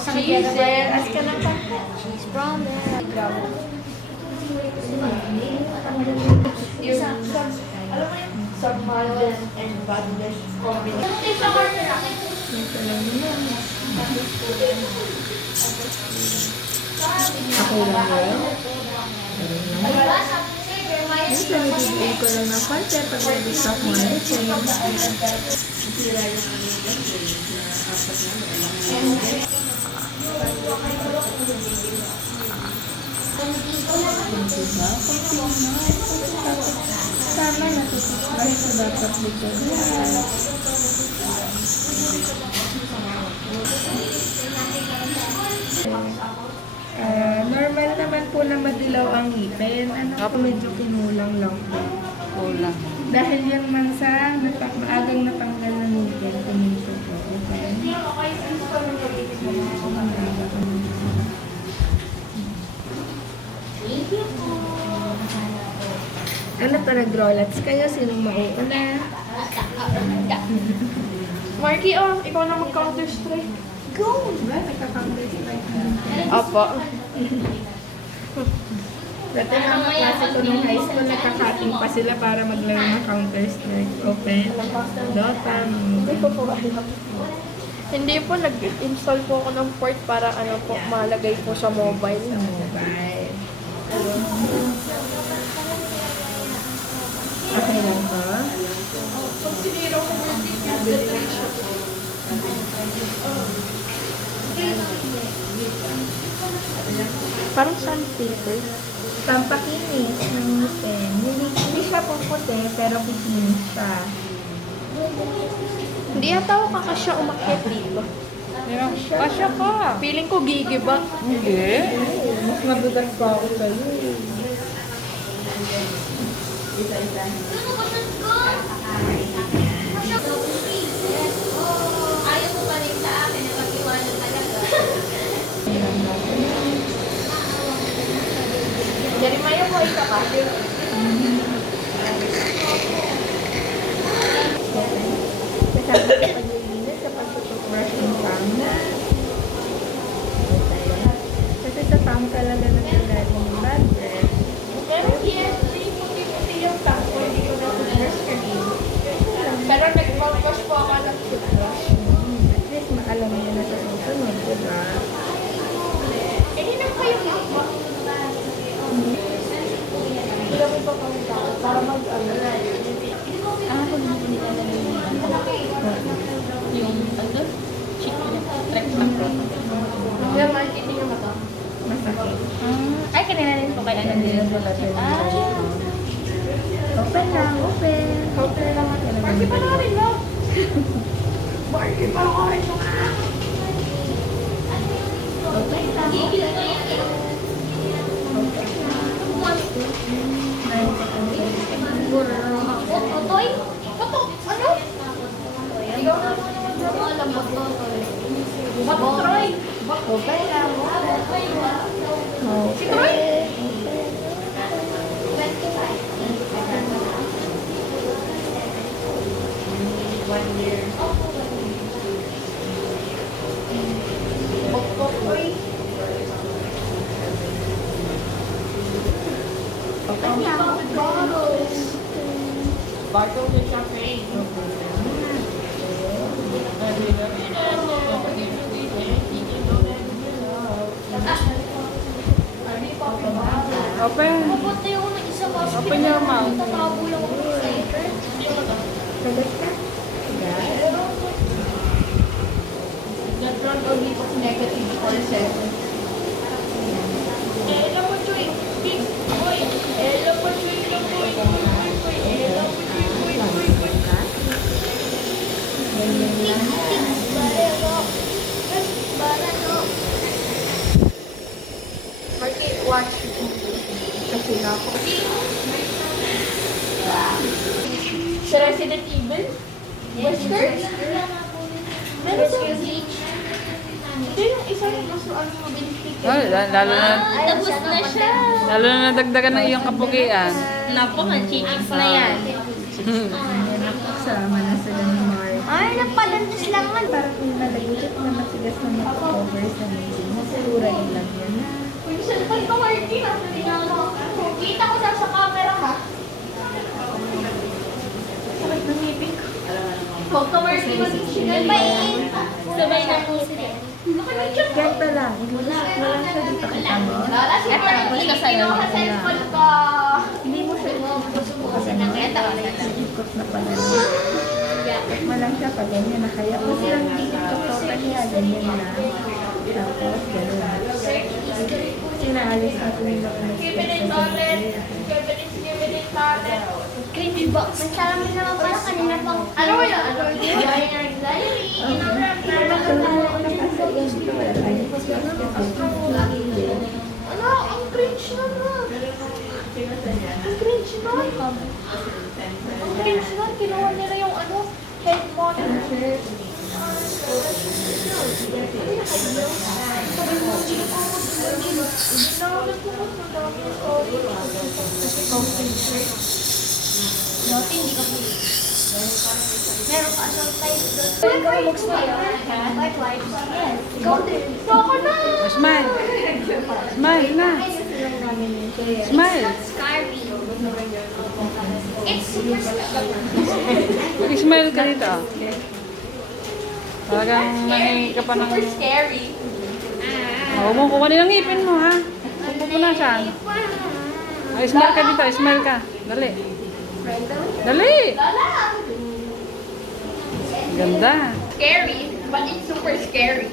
Cheese there. As ka ng pangka. Cheese brother. Yung alam mo yung submarine and badness combination. Ako lang yun. Minsan, nabibigay ko lang ng content pag nag-stock mo na sama na tutusbay sa dapat dito. Normal naman po na madilaw ang ngipin. Ano po, medyo kinulang lang po. Kulang. Dahil yung mansa, maagang natanggal ng ngipin. Kuminto po. Okay? Ano to, nag-rollets kayo? Sinong mauuna? Marky, oh, ikaw na mag-counter-strike. Go! Ba? Nagka-counter-strike na. Opo. Dati mga klase ko nung high school, nagkakating pa sila para maglaro ng Counter-Strike. Open, Dota, Hindi po, nag-install po ako ng port para ano po, malagay po sa mobile. sa mobile. Okay lang ba? Pag sinira ko parang sandpaper. Pampakinis ng ngipin. Hindi siya puputi, pero kikinis siya. Hindi yata ako kakasya umakyat dito. Pasya ka. Feeling ko gigiba. Hindi. Mas madugas pa ako sa'yo. Ayaw mo pa rin sa akin, napag-iwanan talaga. Jeremiah po, ika pa. Kasama sa paglilinis, sa pagtututbrush ng panga. Kasi sa pang talaga nagagaling yung bad breath. Pero yes, puti-puti yung tanko, hindi ko na-brush kanina. Pero nag-wash po ako ng toothbrush. At least maalam niya na sa susunod, diba? Kanina pa yung ako. Hindi mo pa kami tao para mag-ano. Ako na po nilalagay yung ano? Chicken. Trek lang po. Kaya makikita nyo mata. Masakit. Ay, kanina rin po kay ano din. Open lang, open. Counter lang ako. Marky pa na rin lang. Marky pa na rin lang. Open lang. Otoy? Oto? Ano? Ikaw na muna mag-drop. Alam mo to. Bato, Troy. Open lang, open. Si Troy? Bottle ng champagne. Open. Mabuti ako ng isa kasi. Open your mouth. Tatabo lang ako sa ito. Sagot ka? Nag-run only of negative for 7. Ela po, Choy. Big boy. Ela po, Choy. Ela po, Choy. Ela po, Choy. Marky, watch. Kasi na ako. Sa Resident Evil? Wesker? Meron sa Hindi yung isa yung kaso ano mo binifike. Oh, lalo na, Tapos na siya. lalo na nadagdagan ng iyong kapugian. Napo, chichis na yan. Sama na sila ni Mark. Ay, napalantis lang man. Parang nalagulit na matigas na mag-cover sa ngipin. Masasurain lang yan. Uy, cellphone ko, Marky. Tingnan mo. Kita ko sa camera, ha? Sakit ng ngipin ko. Huwag ka, Marky, mag-sinal. Sabay na po sila. Ganto lang. Walang siya dito kita mo. Lala, si Marky. Kinuha cellphone ko. Hindi mo siya Kasi nakita ko na ikot na pala. Walang siya pag ganyan na kaya. Kasi lang ikot ko kanya ganyan na. Tapos gano'n. Sinaalis natin yung mga Give it toilet. Give it toilet. creepy box. Magsalamin naman pala kanina pang... Ano ba yan? Ano ba yan? Diary. Ano? Ang cringe nun, ha? Ang cringe nun. Ang cringe nun. Kinuha nila yung ano, head monitor. Dati hindi ko meron pa siyang type doon. Meron ka books na yun? White wipes? Yes. Go there. Soko na! Smile. Smile na. Smile. Scary. It's super scary. Mag-smile ka dito. Talagang nahingi ka pa ng... Super scary. Huwag mo kukunin ang ngipin mo, ha? Huwag mo punasan. Ay, smile ka dito. Smile ka. Dali. Dali! Lala! Ganda. Scary, but it's super scary.